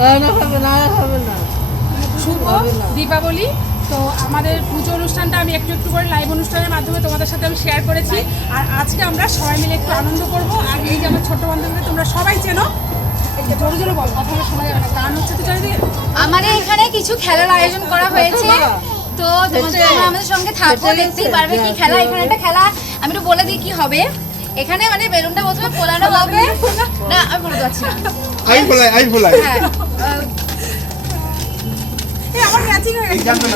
না হবে না হবে না। শুভ দীপাবলি। তো আমাদের পুজো অনুষ্ঠানটা আমি একটু একটু করে লাইভ অনুষ্ঠানের মাধ্যমে তোমাদের সাথে আমি শেয়ার করেছি। আর আজকে আমরা সবাই মিলে একটু আনন্দ করব। আর এই যে আমার ছোট্ট বান্ধবীরা তোমরা সবাই চেনো। এই জোরে জোরে বল কথা শোনা যাবে না। গান হচ্ছে তো চারিদিকে। আমাদের এখানে কিছু খেলার আয়োজন করা হয়েছে। তো তোমাদের আমাদের সঙ্গে থাকো দেখতেই পারবে কি খেলা। এখানে একটা খেলা আমি একটু বলে দিই কি হবে। এখানে মানে বেলুনটা প্রথমে ফোলানো হবে। না আমি বলতে পারছি না। আই ফোলাই আই ফোলাই। হ্যাঁ। আমার ম্যাচিং হয়ে গেছে।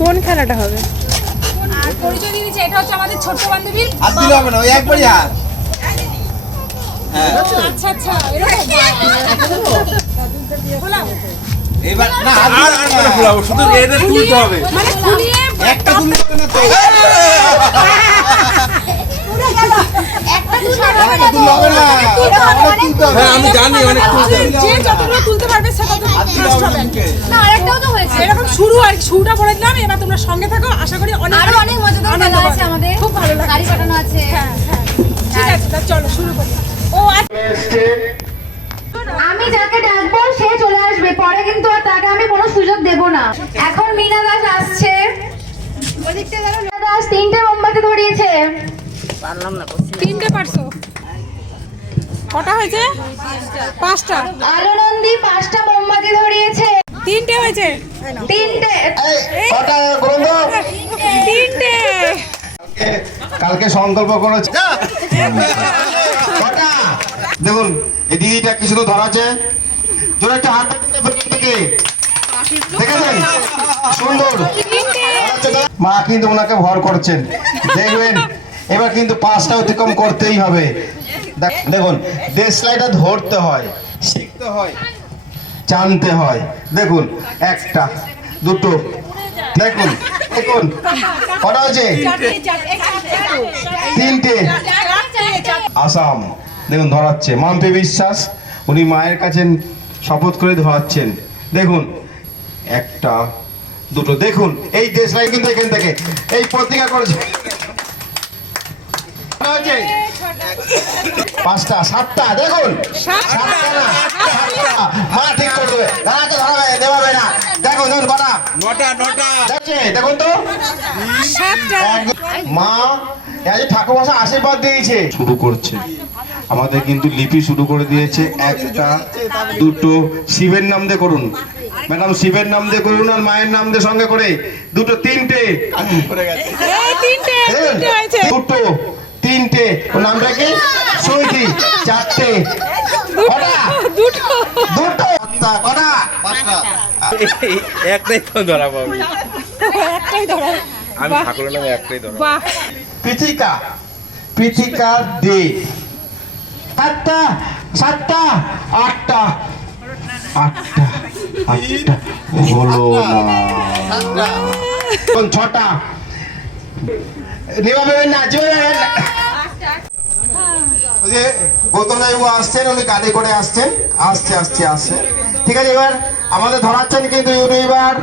কোন খেলাটা হবে? আর পরিচয় দিয়ে দিচ্ছি এটা হচ্ছে আমাদের ছোট্ট বান্ধবীর হাত দিলে হবে না ওই একবারই হাত হ্যাঁ। আচ্ছা আচ্ছা এরকম। এবার না আর আর করে ফোলাবো শুধু এটা তুলতে হবে। মানে ফুলিয়ে একটা তুলতে না তো একটা দুটো হবে না তো। তুলতে হবে না অনেক তুলতে হবে। হ্যাঁ আমি জানি অনেক তুলতে হবে। যে যতগুলো তুলতে পারবে সে তত ফার্স্ট হবে। হবে না আরেকটাও তো হয়েছে। এরকম শুরু আর শুরুটা করে দিলাম। এবার তোমরা সঙ্গে থাকো। আশা করি অনেক আরও অনেক মজাদার খেলা আছে আমাদের। খুব ভালো লাগে গাড়ি চালানো আছে। হ্যাঁ হ্যাঁ। ঠিক আছে তা চলো শুরু করি। ও আচ্ছা আমি যাকে ডাকবো সে চলে আসবে। পরে কিন্তু আর তাকে আমি কোনো সুযোগ দেব না। এখন মিনা দাস আসছে। দাস তিনটে মোমবাতি ধরিয়েছে। তিনটে পারছ? কটা হয়েছে? পাঁচটা। আলো নন্দী পাঁচটা মোমবাতি ধরিয়েছে। তিনটে হয়েছে? তিনটে। তিনটে। কালকে সংকল্প করেছে। দেখুন এই দিদিটা কি শুধু ধরাছে জোরে একটা হাত থেকে দেখেছেন? সুন্দর। মা কিন্তু ওনাকে ভর করছেন। দেখবেন এবার কিন্তু পাঁচটা অতিক্রম করতেই হবে। দেখুন দেশলাইটা ধরতে হয়, শিখতে হয়, জানতে হয়, দেখুন, একটা, দুটো, দেখুন দেখুন, কটা হয়েছে তিনটে। আসাম, দেখুন, ধরাচ্ছে। মাম্পি বিশ্বাস, উনি মায়ের কাছে শপথ করে ধরাচ্ছেন। দেখুন, একটা, দুটো, দেখুন, এই দেশলাই কিন্তু এখান থেকে, এই পত্রিকা করেছে? পাঁচটা সাতটা দেখুন। মা ঠিক করে দেবে দাঁড়াতে ধরাবে দেওয়াবে না। দেখুন কটা নটা নটা। যাচ্ছে দেখুন তো। এক- মা আশীর্বাদ দিয়েছে। শুরু করছে। আমাদের কিন্তু লিপি শুরু করে দিয়েছে। একটা দুটো শিবের নাম দিয়ে করুন। ম্যাডাম শিবের নাম দিয়ে করুন আর মায়ের নাম দিয়ে সঙ্গে করে। দুটো তিনটে। এই তিনটে দেখলেন? তিনটে হয়েছে। দুটো তিনটে। ওর নামটা কি? সুইটি চারটে। দুটো। দুটো একটাই তো ধরা পাবো একটাই ধরো। আমি ঠাকুরের নামে একটাই ধরা বাহ। পৃথিকা। পৃথিকা দেব সাতটা সাতটা আটটা। আটটা আটটা। হলো না ছটা নেওয়া না যাবে না ওই যে বাবু আসছেন, উনি গাড়ি করে আসছেন। আসছে আসছে আসছে। ঠিক আছে, এবার আমাদের ধরাচ্ছেন কিন্তু উনি এবার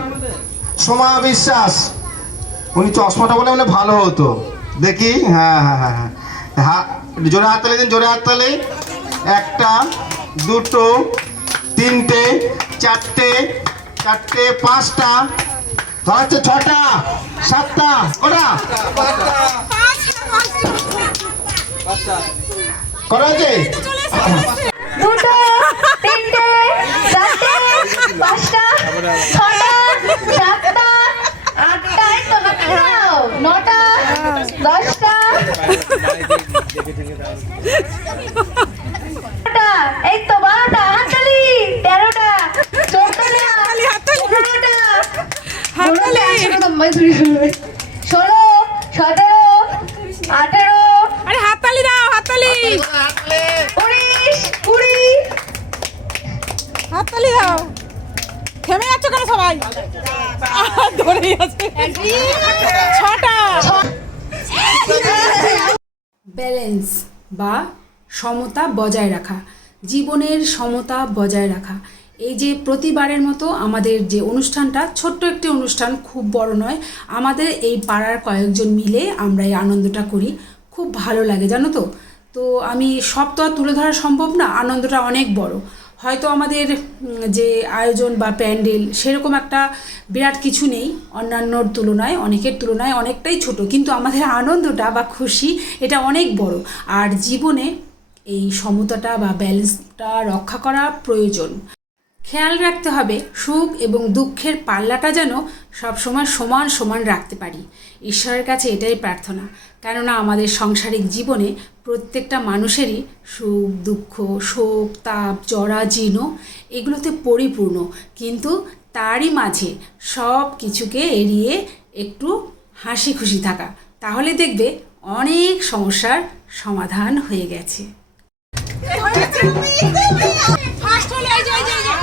সোমা বিশ্বাস। উনি চশমাটা বলে মানে ভালো হতো। দেখি হ্যাঁ হ্যাঁ হ্যাঁ হ্যাঁ। জোরে হাত তালে দিন, জোরে হাত তালে। একটা, দুটো, তিনটে, চারটে চারটে, পাঁচটা। ধরাচ্ছে ছটা, সাতটা, কটা? কটা হচ্ছে দুটো তিনটে চারটে পাঁচটা ছটা সাতটা আটটা এই তো দাও। নটা দশটা এই তো বারোটা হাততালি তেরোটা চোদ্দটা পনেরোটা হাততালি। ষোলো কেন সবাই? ব্যালেন্স বা সমতা বজায় রাখা, জীবনের সমতা বজায় রাখা। এই যে প্রতিবারের মতো আমাদের যে অনুষ্ঠানটা, ছোট্ট একটি অনুষ্ঠান, খুব বড় নয়, আমাদের এই পাড়ার কয়েকজন মিলে আমরা এই আনন্দটা করি। খুব ভালো লাগে, জানো তো? তো আমি সব তো আর তুলে ধরা সম্ভব না, আনন্দটা অনেক বড়। হয়তো আমাদের যে আয়োজন বা প্যান্ডেল সেরকম একটা বিরাট কিছু নেই, অন্যান্যর তুলনায়, অনেকের তুলনায় অনেকটাই ছোট, কিন্তু আমাদের আনন্দটা বা খুশি এটা অনেক বড়। আর জীবনে এই সমতাটা বা ব্যালেন্সটা রক্ষা করা প্রয়োজন। খেয়াল রাখতে হবে সুখ এবং দুঃখের পাল্লাটা যেন সবসময় সমান সমান রাখতে পারি। ঈশ্বরের কাছে এটাই প্রার্থনা। কেননা আমাদের সাংসারিক জীবনে প্রত্যেকটা মানুষেরই সুখ, দুঃখ, শোক, তাপ, জরা, জীর্ণ এগুলোতে পরিপূর্ণ। কিন্তু তারই মাঝে সব কিছুকে এড়িয়ে একটু হাসি খুশি থাকা। তাহলে দেখবে অনেক সমস্যার সমাধান হয়ে গেছে ফার্স্ট হলো এই যে এই যে এই যে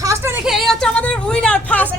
ফার্স্টে দেখে এই হচ্ছে আমাদের উইনার ফার্স্ট